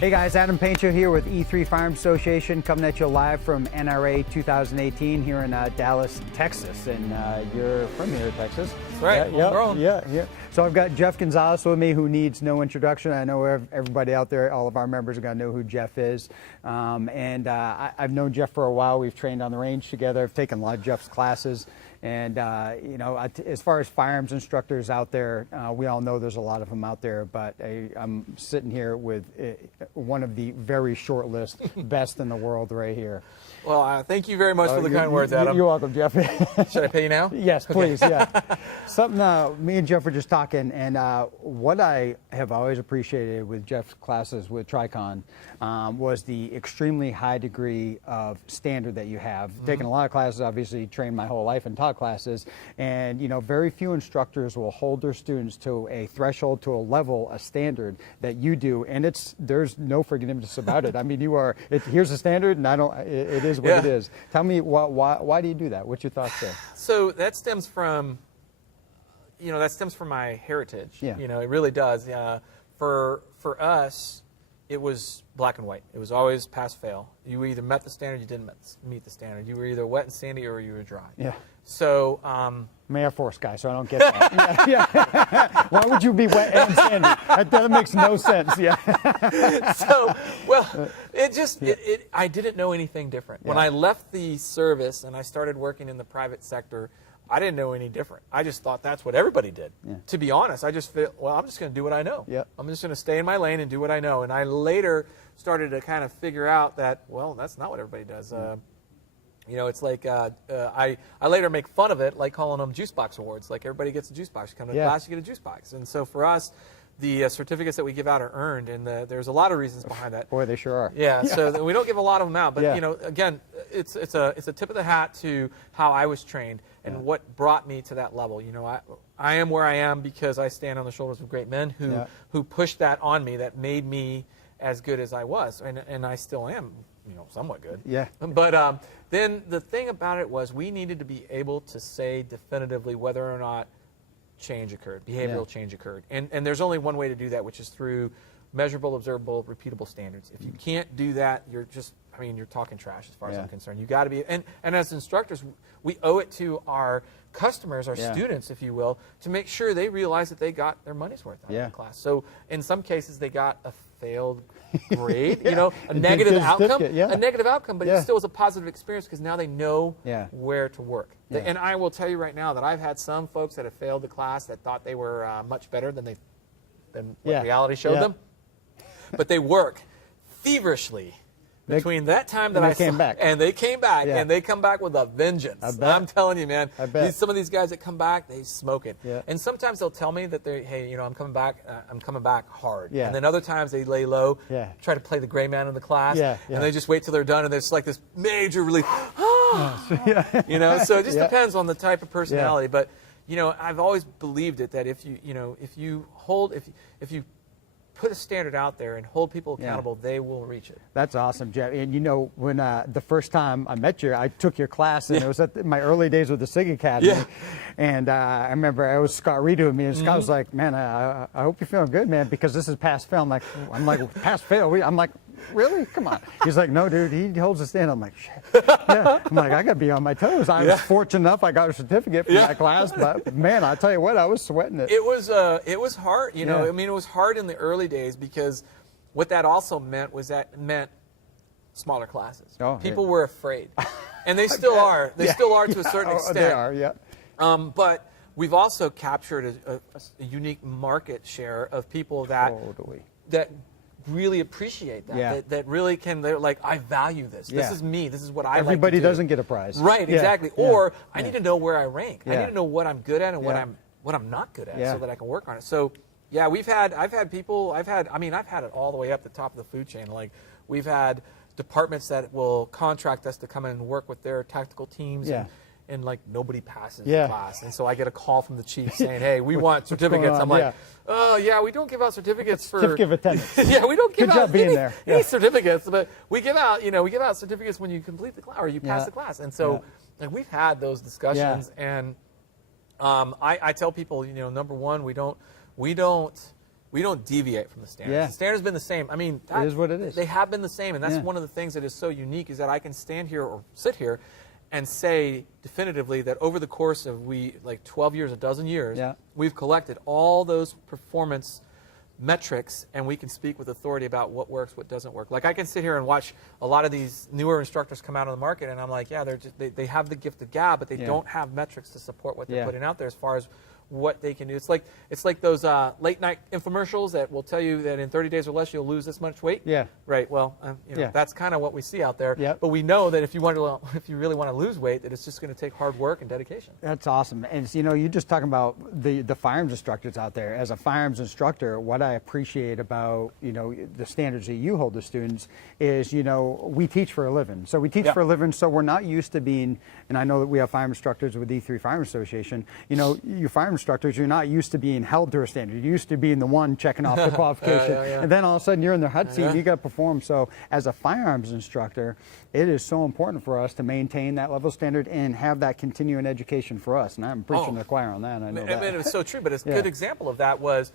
Hey guys, Adam Painchaud here with E3 Firearms Association, coming at you live from NRA 2018 here in Dallas, Texas. And you're from here, Texas. That's right. Yeah. So I've got Jeff Gonzales with me, who needs no introduction. I know everybody out there, all of our members are going to know who Jeff is. I've known Jeff for a while. We've trained on the range together. I've taken a lot of Jeff's classes. And, as far as firearms instructors out there, we all know there's a lot of them out there, but I'm sitting here with one of the very short list best in the world right here. Well, thank you very much for the kind words, Adam. You're welcome, Jeff. Should I pay you now? Yes, please, yeah. Something me and Jeff were just talking, and what I have always appreciated with Jeff's classes with TRICON was the extremely high degree of standard that you have. Taken a lot of classes, obviously trained my whole life and taught classes, and very few instructors will hold their students to a threshold, to a level, a standard that you do, and there's no forgiveness about it. I mean, here's a standard, and it is what it is. Tell me why do you do that? What's your thoughts there? So that stems from my heritage. Yeah. It really does. For us, it was black and white. It was always pass fail. You either met the standard, you didn't meet the standard. You were either wet and sandy or you were dry. Yeah. So I'm an Air Force guy, so I don't get that. Yeah. Why would you be wet and sandy? That makes no sense. Yeah. So, I didn't know anything different. When I left the service and I started working in the private sector, I didn't know any different. I just thought that's what everybody did. Yeah. To be honest, I just felt, I'm just going to do what I know. Yep. I'm just going to stay in my lane and do what I know. And I later started to kind of figure out that, that's not what everybody does. It's like I later make fun of it, like calling them juice box awards. Like everybody gets a juice box. You come to class, you get a juice box. And so for us, the certificates that we give out are earned, and there's a lot of reasons behind that. Boy, they sure are. Yeah, so we don't give a lot of them out, but again, it's a tip of the hat to how I was trained and what brought me to that level. I am where I am because I stand on the shoulders of great men who pushed that on me, that made me as good as I was, and I still am, somewhat good. Yeah. But then the thing about it was we needed to be able to say definitively whether or not change occurred, behavioral change occurred. And there's only one way to do that, which is through measurable, observable, repeatable standards. If you can't do that, you're talking trash as far as I'm concerned. You got to be, and as instructors, we owe it to our customers, our students, if you will, to make sure they realize that they got their money's worth out of the class. So in some cases, they got a failed grade, a negative outcome, but it still was a positive experience because now they know where to work. Yeah. And I will tell you right now that I've had some folks that have failed the class that thought they were much better than what reality showed them, but they work feverishly between that time that came back, and they came back, and they come back with a vengeance. I'm telling you, man. Some of these guys that come back, they smoke it. Yeah. And sometimes they'll tell me that I'm coming back hard. Yeah. And then other times they lay low, try to play the gray man in the class, and they just wait till they're done, and there's like this major relief. So it just depends on the type of personality. But I've always believed it that if you put a standard out there and hold people accountable, they will reach it. That's awesome, Jeff. And when the first time I met you, I took your class, and it was at my early days with the SIG Academy. Yeah. And I remember it was Scott Reed with me, and Scott was like, "Man, I hope you're feeling good, man, because this is pass fail." I'm like, pass fail? I'm like, really? Come on. He's like, "No, dude, he holds the stand." I'm like, shit. Yeah. I'm like, I got to be on my toes. I was fortunate enough I got a certificate for that class, but man, I tell you what, I was sweating it. It was hard, it was hard in the early days because what that also meant was smaller classes. People were afraid. And they still are. They still are to a certain extent. They are, yeah. But we've also captured a unique market share of people that really appreciate that. That really they're like, I value this. This is me. This is what I like to do. Everybody doesn't get a prize. Right, exactly. Or I need to know where I rank. I need to know what I'm good at and what I'm not good at so that I can work on it. So I've had it all the way up the top of the food chain. Like we've had departments that will contract us to come in and work with their tactical teams and like nobody passes the class. And so I get a call from the chief saying, "Hey, we want certificates." I'm like, "Oh, yeah, we don't give out certificates for certificate of attendance." We don't give out any certificates, but we give out certificates when you complete the class or you pass the class. And so like we've had those discussions and I tell people, number one, we don't We don't deviate from the standards. Yeah. The standard's been the same. I mean, It is what it is. They have been the same, and that's Yeah. one of the things that is so unique is that I can stand here or sit here and say definitively that over the course of 12 years, a dozen years, Yeah. we've collected all those performance metrics, and we can speak with authority about what works, what doesn't work. Like I can sit here and watch a lot of these newer instructors come out on the market, and I'm like, yeah, they have the gift of gab, but they Yeah. don't have metrics to support what they're Yeah. putting out there as far as what they can do. It's like those late night infomercials that will tell you that in 30 days or less you'll lose this much weight. Yeah. Right. Well, Yeah. that's kind of what we see out there. Yep. But we know that if you really want to lose weight, that it's just going to take hard work and dedication. That's awesome. And you're just talking about the firearms instructors out there. As a firearms instructor, what I appreciate about the standards that you hold the students is we teach for a living. So we teach Yeah. for a living. So we're not used to being. And I know that we have firearms instructors with E3 Firearms Association. You firearms instructors, you're not used to being held to a standard. You're used to being the one checking off the qualification, Yeah. and then all of a sudden you're in the hot seat and you got to perform. So as a firearms instructor, it is so important for us to maintain that level of standard and have that continuing education for us. And I'm preaching to the choir on that. I know that. I mean, it's so true, but a good example of that was,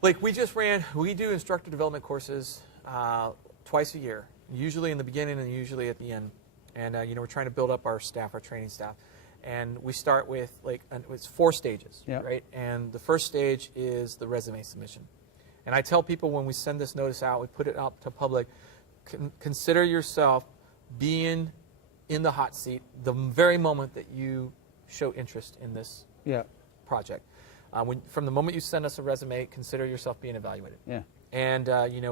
we do instructor development courses twice a year, usually in the beginning and usually at the end. And, we're trying to build up our staff, our training staff. And we start with, it's 4 stages, Yep. right? And the first stage is the resume submission. And I tell people when we send this notice out, we put it out to public, consider yourself being in the hot seat the very moment that you show interest in this Yeah. project. From the moment you send us a resume, consider yourself being evaluated. Yeah. And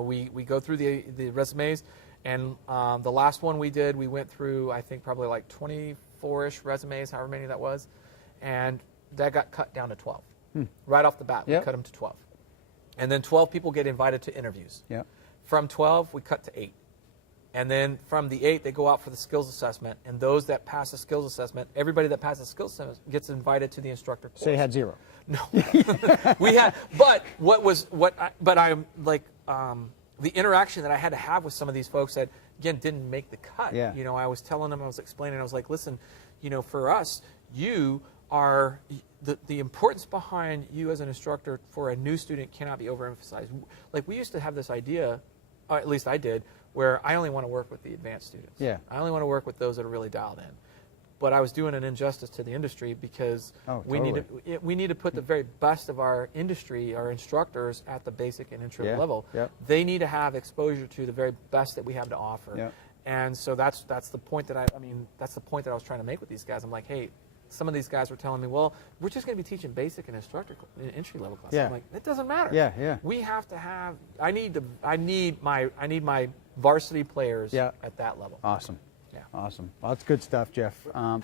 we go through the resumes, and the last one we did, we went through I think probably 24-ish resumes, however many that was, and that got cut down to 12. Right off the bat, we Yep. cut them to 12. And then 12 people get invited to interviews. Yeah. From 12, we cut to 8. And then from the 8, they go out for the skills assessment, and those that pass the skills assessment, everybody that passes the skills assessment gets invited to the instructor course. So you had 0. No, we had. But the interaction that I had to have with some of these folks that again didn't make the cut. Yeah. I was telling them, I was explaining, I was like, listen, for us, you are the importance behind you as an instructor for a new student cannot be overemphasized. We used to have this idea, or at least I did, where I only want to work with the advanced students. Yeah. I only want to work with those that are really dialed in. But I was doing an injustice to the industry because we need to put the very best of our industry, our instructors, at the basic and entry level. Yep. They need to have exposure to the very best that we have to offer. Yep. And so that's the point that that's the point that I was trying to make with these guys. I'm like, hey, some of these guys were telling me, well, we're just going to be teaching basic and entry level classes. Yeah. I'm like, it doesn't matter. Yeah. We have to have. I need my varsity players at that level. Awesome. Yeah. Awesome. Well, that's good stuff, Jeff. We're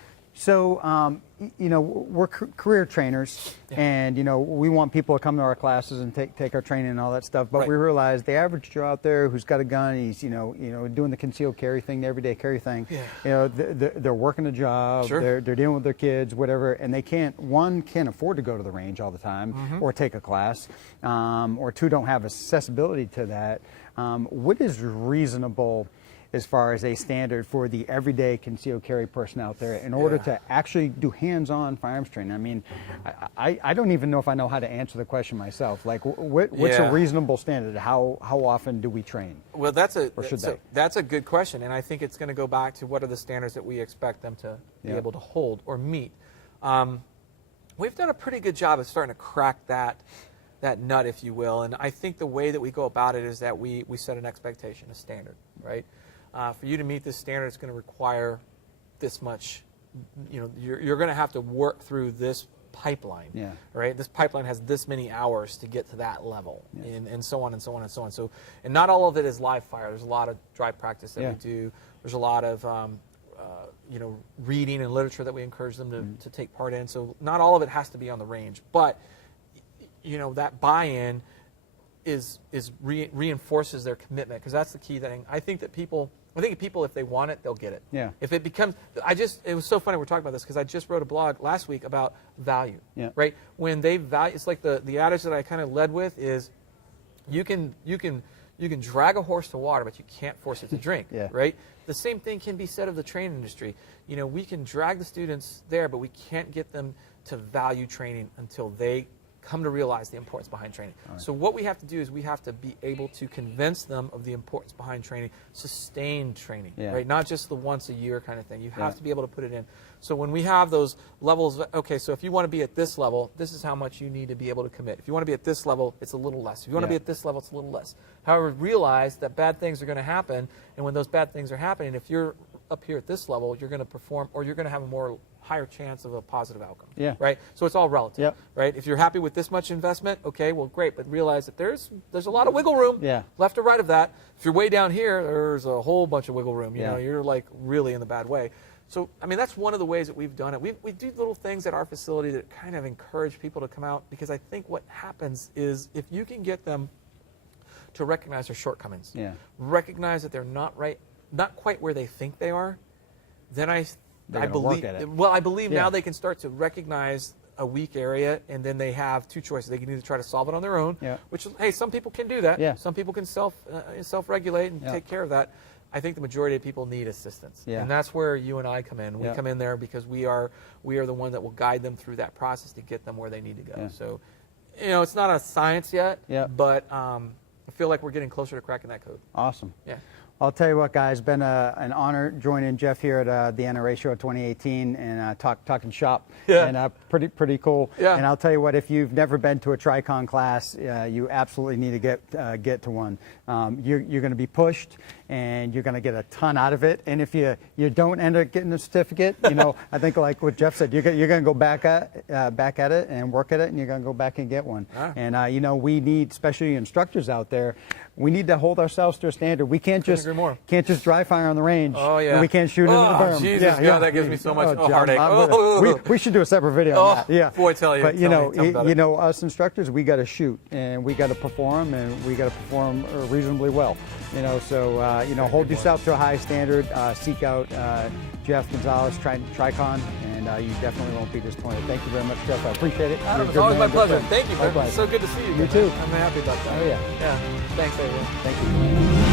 career trainers, and we want people to come to our classes and take our training and all that stuff. But we realize the average Joe out there who's got a gun, he's doing the concealed carry thing, the everyday carry thing. Yeah. They're working a job, Sure. they're dealing with their kids, whatever, and they can't afford to go to the range all the time or take a class, or 2, don't have accessibility to that. What is reasonable as far as a standard for the everyday concealed carry person out there in order to actually do hands-on firearms training? I mean, I don't even know if I know how to answer the question myself. What's a reasonable standard? How often do we train? Well, that's a good question, and I think it's going to go back to what are the standards that we expect them to be able to hold or meet. We've done a pretty good job of starting to crack that nut, if you will, and I think the way that we go about it is that we set an expectation, a standard, right? For you to meet this standard, it's going to require this much. You're going to have to work through this pipeline, right? This pipeline has this many hours to get to that level, and so on and so on and so on. So, and not all of it is live fire. There's a lot of dry practice that we do. There's a lot of reading and literature that we encourage them to take part in. So not all of it has to be on the range, but that buy-in reinforces their commitment, because that's the key thing. I think people, if they want it, they'll get it. Yeah. If it becomes, it was so funny we're talking about this, because I just wrote a blog last week about value. Yeah. Right. When they value, it's like the adage that I kind of led with is, you can drag a horse to water, but you can't force it to drink. Right. The same thing can be said of the training industry. We can drag the students there, but we can't get them to value training until they come to realize the importance behind training. So what we have to do is we have to be able to convince them of the importance behind training, sustained training, right? Not just the once a year kind of thing. You have to be able to put it in. So when we have those levels, okay, so if you want to be at this level, this is how much you need to be able to commit. If you want to be at this level, it's a little less. If you want to be at this level, it's a little less. However, realize that bad things are going to happen, and when those bad things are happening, if you're up here at this level, you're going to perform, or you're going to have a more higher chance of a positive outcome. Right? So it's all relative. Right? If you're happy with this much investment, okay, well, great, but realize that there's a lot of wiggle room left or right of that. If you're way down here, there's a whole bunch of wiggle room. You know, you're like really in the bad way. So, I mean, that's one of the ways that we've done it. We do little things at our facility that kind of encourage people to come out, because I think what happens is if you can get them to recognize their shortcomings, recognize that they're not quite where they think they are, then I believe now they can start to recognize a weak area, and then they have two choices. They can either try to solve it on their own, which, hey, some people can do that. Some people can self-regulate and take care of that. I think the majority of people need assistance, and that's where you and I come in. We come in there because we are the one that will guide them through that process to get them where they need to go. So, you know, it's not a science yet, but I feel like we're getting closer to cracking that code. Awesome. I'll tell you what, guys, it's been an honor joining Jeff here at the NRA Show 2018 and talking shop. And pretty cool. And I'll tell you what, if you've never been to a TRICON class, you absolutely need to get to one. You're going to be pushed, and you're going to get a ton out of it. And if you don't end up getting a certificate, you know, I think like what Jeff said, you're going to go back at it and work at it, and you're going to go back and get one. And you know, we need, especially instructors out there, we need to hold ourselves to a standard. We can't just dry fire on the range. And we can't shoot into the berm. Jesus, that gives me so much heartache. We should do a separate video on that. Boy, tell you. But you know, us instructors, we got to shoot, and we got to perform, and we got to perform reasonably well. You know, so you know, hold yourself to a high standard. Seek out Jeff Gonzales, TRICON, and you definitely won't be disappointed. Thank you very much, Jeff. I appreciate it. Adam, it's always my pleasure. Thank you. It's so good to see you. You too. I'm happy about that. Oh yeah. Thanks, everyone. Thank you.